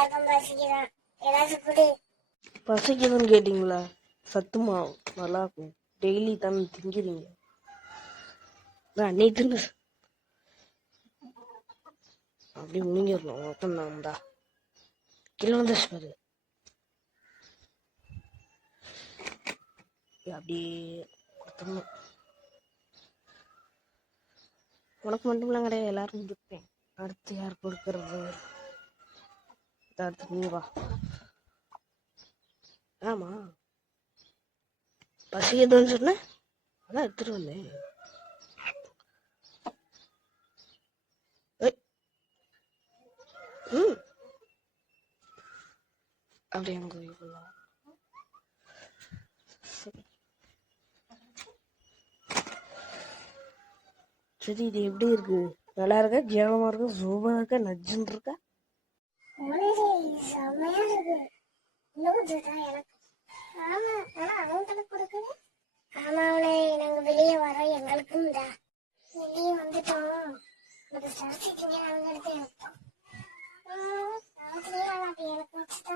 எல்லாருக்கும் பசிக்குதான், ஏதாச்சும் கொடு. பசிக்குதுன்னு கேட்டீங்களா? சத்துமா நல்லா இருக்கும். டெய்லி தானே திங்கிறீங்க. நீ தின்னு அப்படி முழுங்கிடணும். உனக்கும்தான்டா கீழே வந்துச்சு பாரு. அப்படியே கொடுத்துடணும். உனக்கு மட்டும்லாம் கிடையாது, எல்லாரும் கொடுப்பேன். அடுத்து யார் கொடுக்கறது? அடுத்து நீ வா. ஆமா பசிக்குதுன்னு சொன்ன, அதான் எடுத்துட்டு வந்தேன். அப்படி அங்க சரி, இது எப்படி இருக்கு? நல்லா இருக்கா? ஜீவனமா இருக்கா? சூப்பரா இருக்கா? நஜ்ஜுன்னு இருக்கா? செம்மையா இருக்கு. எனக்கு ஆமா, ஆனா அவங்களுக்கு கொடுக்குது. ஆமா, அவனை நாங்க வெளியே வரோம், எங்களுக்கும் வெளியே வந்துட்டோம். சரிச்சிட்டீங்க, அவங்க எடுத்து எடுத்தோம். எனக்கு வச்சுட்டா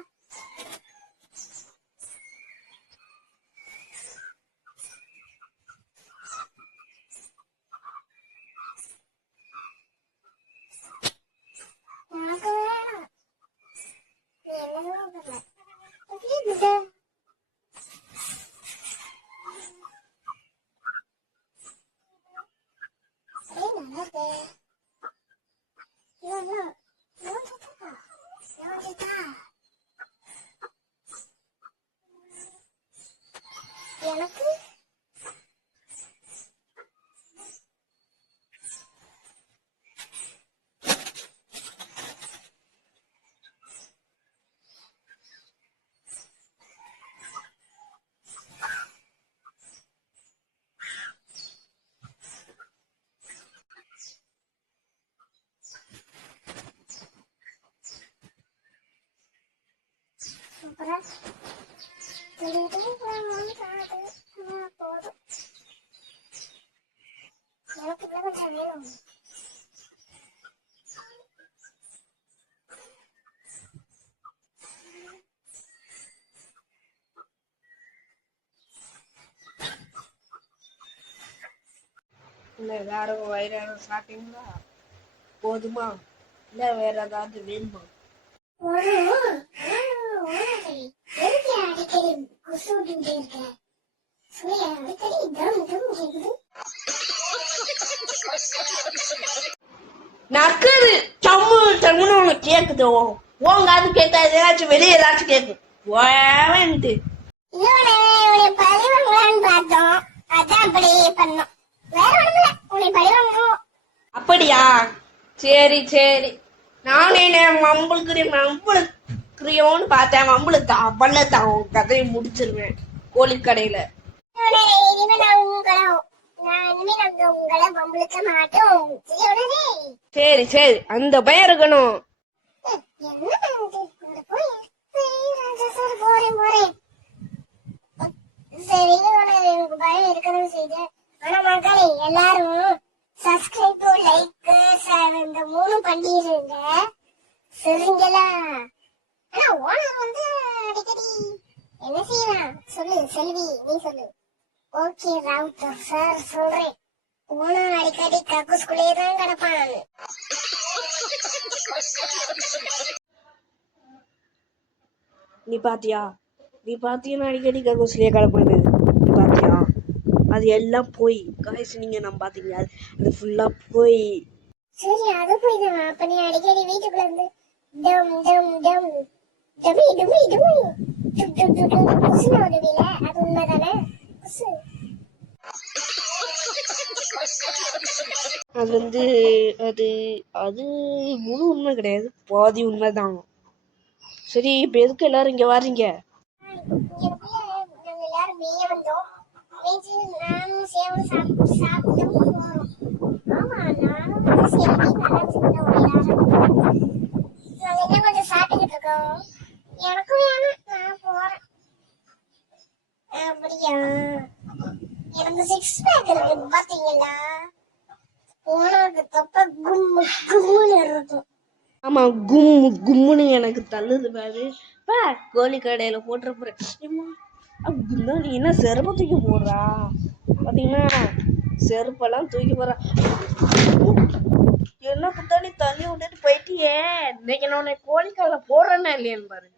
உனக்கு வேணும். நீ என்னதும் பண்ணல. எனக்கு சூப்பரா போதும். எனக்கு இன்னும் கொஞ்சம் வேணும். இல்லை எல்லாரும் வயிறு சாப்பிட்டீங்களா? போதுமா? இல்லை வேற ஏதாவது வேணுமா? நக்குது சம்மு சம்முன்னு ஒண்ணு கேக்குது. உங்க அது கேட்காது, ஏதாச்சும் வெளியே ஏதாச்சும் கேக்கு. வேண்டு அப்படியா? சரி சரி, நானே மம்பளுக்குறியோன்னு பார்த்தேன். மம்பளுக்கு பண்ணத்தான் கதையை முடிச்சிருவேன் கோழிக்கடையில. சரி சரி, அந்த பயம் இருக்கணும். சரி, எனக்கு பயம் இருக்கணும் செய்து. ஆனா மக்களே எல்லாரும் சப்ஸ்கிரைப், லைக், ஷேர் இந்த 3 பண்ணிருங்க. சரிங்களா? ஆனா ஓனர் வந்து அடிக்கடி என்ன செய்யலாம் சொல்லு செல்வி, நீ சொல்லு. ஓகே ராவுத்தர் சார் சொல்றேன். ஓனர் அடிக்கடி கக்கூஸ்குள்ளே தான் கிடப்பான். நீ பாத்தியா அடிக்கடி கக்கூஸ்லயே கிடப்பானு? நீ பாத்தியா? அது எல்லாம் போய் காய்ச்சி நீங்க நம்ம பாத்தீங்க, அது ஃபுல்லா போய். சரி, அது போய் தான். அப்ப நீ அடிக்கடி வீட்டுக்குள்ள இருந்து டம் டம் டம் டமி டமி டமி டும் டும் டும் டும் குசுன உதவில, அது உண்மைதானே? குசு அது அது அது முழு உண்மை கிடையாது, பாதி உண்மைதான். சரி, இப்ப எதுக்கு எல்லாரும் இங்க வாரீங்க? நாங்க எல்லாரும் வெளியே வந்தோம். நானும் சேவலும் சாப்பிட்டு போறோம். ஆமா, நானும் செல்வி நாங்க என்ன கொஞ்சம் சாப்பிட்டுக்கிட்டு இருக்கோம். எனக்கும் வேணும், நான் போறேன். அப்படியா? எனக்கு 6 பேக் இருக்கு பாத்தீங்களா? ஓனருக்கு தொப்ப கும்முன்னு இருக்கும். ஆமாம், கும்மு கும்முன்னு எனக்கு தள்ளுது பாரு. பா, கோழி கடையில் போட்டுற போகிறேன். குந்தாணி என்ன செருப்பை தூக்கி போடுறா? பார்த்தீங்கன்னா செருப்பெல்லாம் தூக்கி போடுறா. என்ன குத்தாணி தள்ளி விட்டுட்டு போயிட்டியே, இன்னைக்கு நான் உன்னை கோழிக்காலில் போடுறேன்னா இல்லையான்னு பாரு.